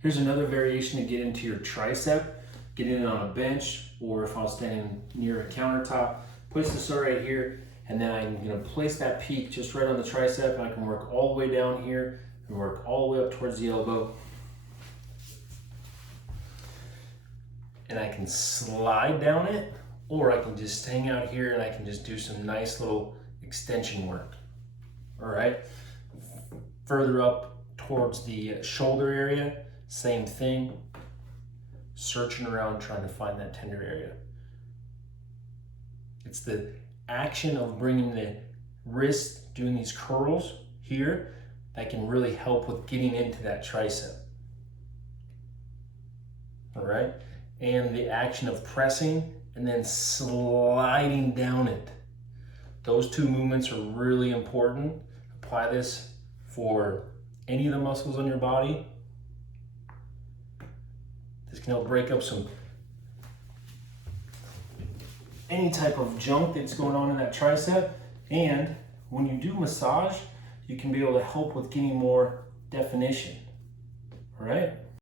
Here's another variation to get into your tricep. Get in on a bench, or if I was standing near a countertop, place this right here, and then I'm gonna place that peak just right on the tricep, and I can work all the way down here and work all the way up towards the elbow. And I can slide down it, or I can just hang out here and I can just do some nice little extension work. All right. Further up towards the shoulder area, same thing. Searching around trying to find that tender area. It's the action of bringing the wrist, doing these curls here, that can really help with getting into that tricep. All right. And the action of pressing and then sliding down it. Those two movements are really important. Apply this for any of the muscles on your body. This can help break up any type of junk that's going on in that tricep. And when you do massage, you can be able to help with getting more definition. All right?